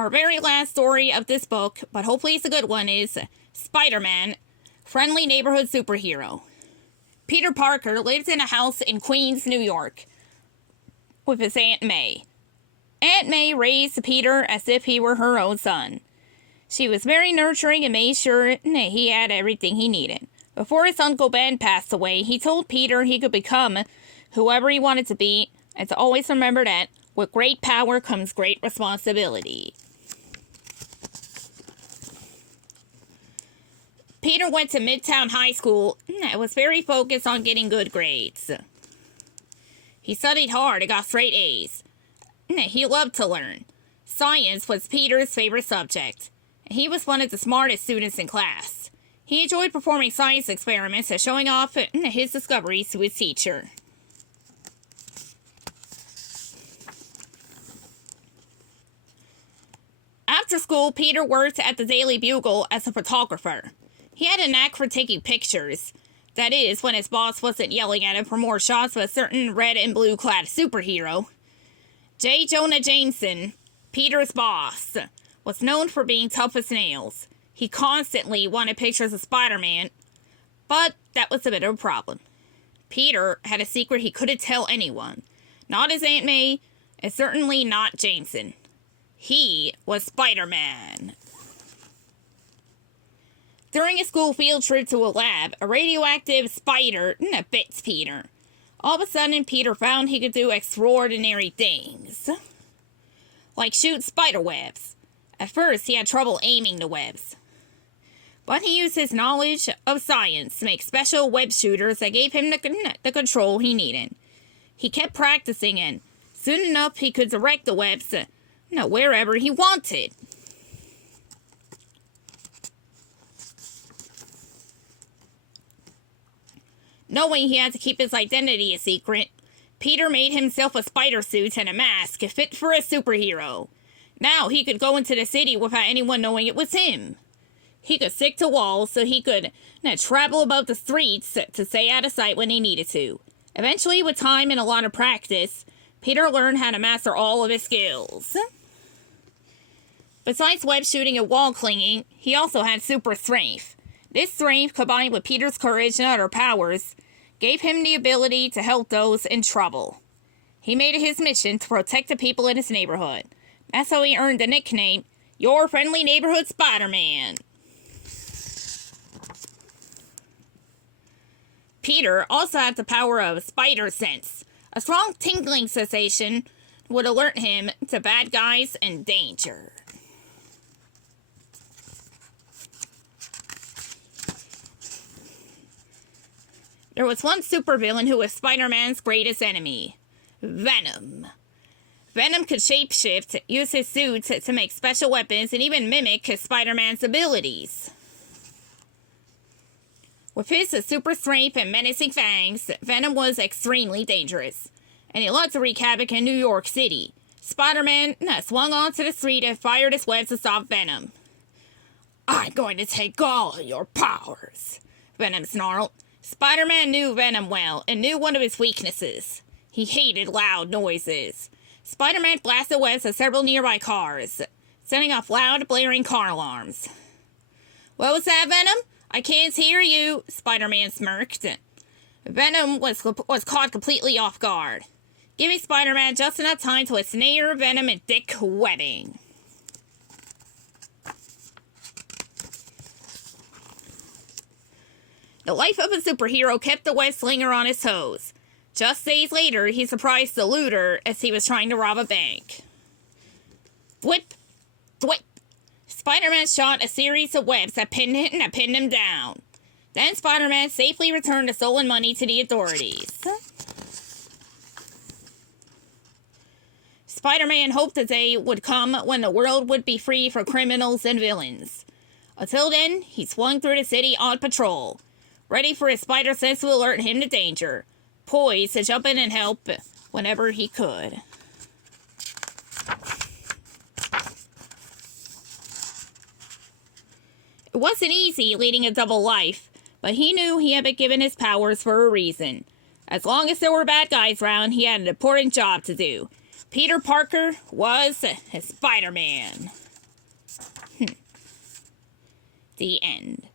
Our very last story of this book, but hopefully it's a good one, is Spider-Man, Friendly Neighborhood Superhero. Peter Parker lives in a house in Queens, New York, with his Aunt May. Aunt May raised Peter as if he were her own son. She was very nurturing and made sure he had everything he needed. Before his Uncle Ben passed away, he told Peter he could become whoever he wanted to be, and to always remember that with great power comes great responsibility. Peter went to Midtown High School and was very focused on getting good grades. He studied hard and got straight A's. He loved to learn. Science was Peter's favorite subject. He was one of the smartest students in class. He enjoyed performing science experiments and showing off his discoveries to his teacher. After school, Peter worked at the Daily Bugle as a photographer. He had a knack for taking pictures. That is, when his boss wasn't yelling at him for more shots of a certain red and blue clad superhero. J. Jonah Jameson, Peter's boss, was known for being tough as nails. He constantly wanted pictures of Spider-Man, but that was a bit of a problem. Peter had a secret he couldn't tell anyone. Not his Aunt May, and certainly not Jameson. He was Spider-Man. During a school field trip to a lab, a radioactive spider bit Peter. All of a sudden, Peter found he could do extraordinary things, like shoot spider webs. At first, he had trouble aiming the webs, but he used his knowledge of science to make special web shooters that gave him the control he needed. He kept practicing, and soon enough, he could direct the webs wherever he wanted. Knowing he had to keep his identity a secret, Peter made himself a spider suit and a mask fit for a superhero. Now he could go into the city without anyone knowing it was him. He could stick to walls so he could travel about the streets to stay out of sight when he needed to. Eventually, with time and a lot of practice, Peter learned how to master all of his skills. Besides web shooting and wall clinging, he also had super strength. This strength, combined with Peter's courage and other powers, gave him the ability to help those in trouble. He made it his mission to protect the people in his neighborhood. That's how he earned the nickname, Your Friendly Neighborhood Spider-Man. Peter also had the power of spider sense. A strong tingling sensation would alert him to bad guys and danger. There was one supervillain who was Spider-Man's greatest enemy, Venom. Venom could shapeshift, use his suit to make special weapons, and even mimic Spider-Man's abilities. With his super strength and menacing fangs, Venom was extremely dangerous, and he loved to wreak havoc in New York City. Spider-Man swung onto the street and fired his webs to stop Venom. "I'm going to take all of your powers," Venom snarled. Spider-Man knew Venom well and knew one of his weaknesses. He hated loud noises. Spider-Man blasted webs at several nearby cars, setting off loud, blaring car alarms. "What was that, Venom? I can't hear you," Spider-Man smirked. Venom was caught completely off guard, giving Spider-Man just enough time to ensnare Venom in thick webbing. The life of a superhero kept the web slinger on his toes. Just days later, he surprised the looter as he was trying to rob a bank. Thwip! Thwip! Spider-Man shot a series of webs that pinned him down. Then Spider-Man safely returned the stolen money to the authorities. Spider-Man hoped the day would come when the world would be free from criminals and villains. Until then, he swung through the city on patrol, ready for his spider sense to alert him to danger, poised to jump in and help whenever he could. It wasn't easy leading a double life, but he knew he had been given his powers for a reason. As long as there were bad guys around, he had an important job to do. Peter Parker was Spider-Man. The end.